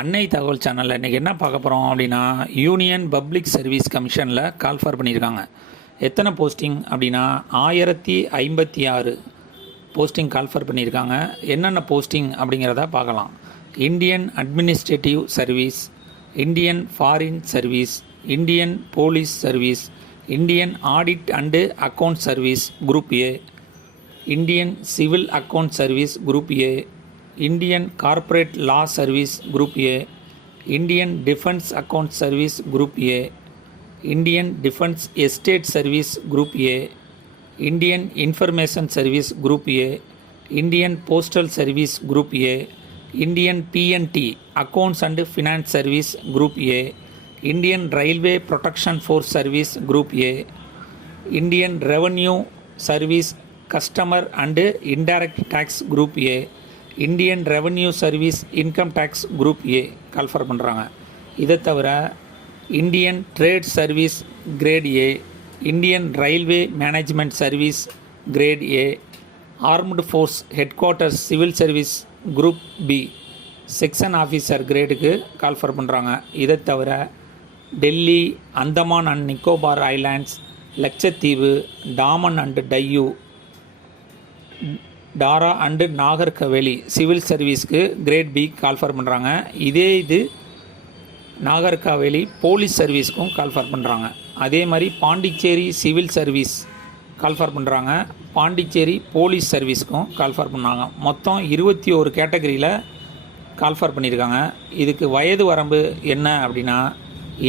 அன்னை தகவல் சேனலில் இன்றைக்கி என்ன பார்க்க போகிறோம் அப்படின்னா, யூனியன் பப்ளிக் சர்வீஸ் கமிஷனில் கால்ஃபார் பண்ணியிருக்காங்க. எத்தனை போஸ்டிங் அப்படின்னா 1056 போஸ்டிங் கால்ஃபார் பண்ணியிருக்காங்க. என்னென்ன போஸ்டிங் அப்படிங்கிறத பார்க்கலாம். Indian administrative service, Indian foreign service, Indian police service, Indian audit and account service group A, Indian civil account service group A, Indian corporate law service group A, Indian defence account service group A, Indian defence estate service group A, Indian information service group A, Indian postal service group A, Indian BNT accounts and finance service group A, Indian railway protection force service group A, Indian revenue service customer and indirect tax group A, Indian revenue service income tax group A call for பண்ணுறாங்க. இதை தவிர Indian trade service grade A, Indian railway management service grade A, armed force head quarters civil service group B section officer கிரேடுக்கு call for பண்ணுறாங்க. இதை தவிர Delhi, Andaman and Nicobar islands, Lakshadweep, Daman and Diu, டாரா and Nagar Haveli civil சர்வீஸ்க்கு great B call for பண்ணுறாங்க. இது Nagar Haveli police சர்வீஸ்க்கும் call for பண்ணுறாங்க. அதே மாதிரி Pondicherry civil service call for பண்ணுறாங்க. Pondicherry police சர்வீஸ்க்கும் call for பண்ணாங்க. மொத்தம் 21 கேட்டகரியில் கால்ஃபார் பண்ணியிருக்காங்க. இதுக்கு வயது வரம்பு என்ன அப்படின்னா,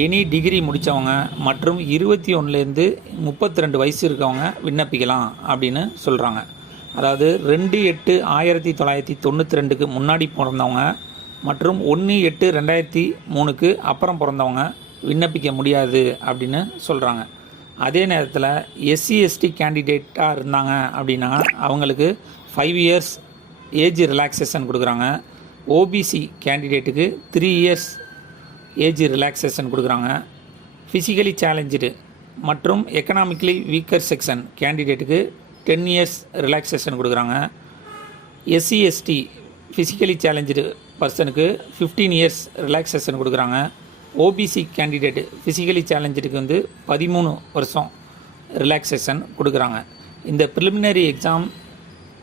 எனி டிகிரி முடித்தவங்க மற்றும் 21லேருந்து 32 வயசு இருக்கவங்க விண்ணப்பிக்கலாம் அப்படின்னு சொல்கிறாங்க. அதாவது 2/8/1992க்கு முன்னாடி பிறந்தவங்க மற்றும் 1/8/2003க்கு அப்புறம் பிறந்தவங்க விண்ணப்பிக்க முடியாது அப்படின்னு சொல்கிறாங்க. அதே நேரத்தில் எஸ்சி எஸ்டி கேண்டிடேட்டாக இருந்தாங்க அப்படின்னா அவங்களுக்கு 5 இயர்ஸ் ஏஜ் ரிலாக்ஸேஷன் கொடுக்குறாங்க. ஓபிசி கேண்டிடேட்டுக்கு 3 இயர்ஸ் ஏஜ் ரிலாக்ஸேஷன் கொடுக்குறாங்க. ஃபிசிக்கலி சேலஞ்சு மற்றும் எக்கனாமிக்கலி வீக்கர் செக்ஷன் கேண்டிடேட்டுக்கு 10 இயர்ஸ் ரிலாக்ஸேஷன் கொடுக்குறாங்க. எஸ்சி எஸ்டி ஃபிசிக்கலி சேலஞ்சு பர்சனுக்கு 15 இயர்ஸ் ரிலாக்ஸேஷன் கொடுக்குறாங்க. ஓபிசி கேண்டிடேட்டு ஃபிசிக்கலி சேலஞ்சுக்கு 13 வருஷம் ரிலாக்ஸேஷன் கொடுக்குறாங்க. இந்த ப்ரிலிமினரி எக்ஸாம்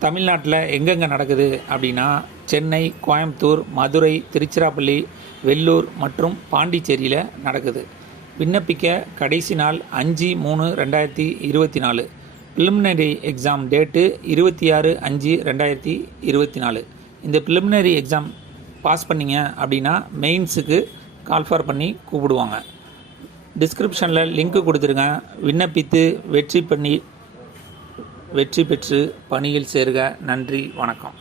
தமிழ்நாட்டில் எங்கெங்கே நடக்குது அப்படின்னா, சென்னை, கோயம்புத்தூர், மதுரை, திருச்சிராப்பள்ளி, வெள்ளூர் மற்றும் பாண்டிச்சேரியில் நடக்குது. விண்ணப்பிக்க கடைசி நாள் 5/3/2024. Preliminary exam date 26/5/2024. இந்த ப்ரிலிமினரி எக்ஸாம் பாஸ் பண்ணிங்க அப்படின்னா மெயின்ஸுக்கு கால்ஃபார் பண்ணி கூப்பிடுவாங்க. டிஸ்கிரிப்ஷனில் லிங்க்கு கொடுத்துருங்க. விண்ணப்பித்து வெற்றி பெற்று பணியில் சேருக. நன்றி, வணக்கம்.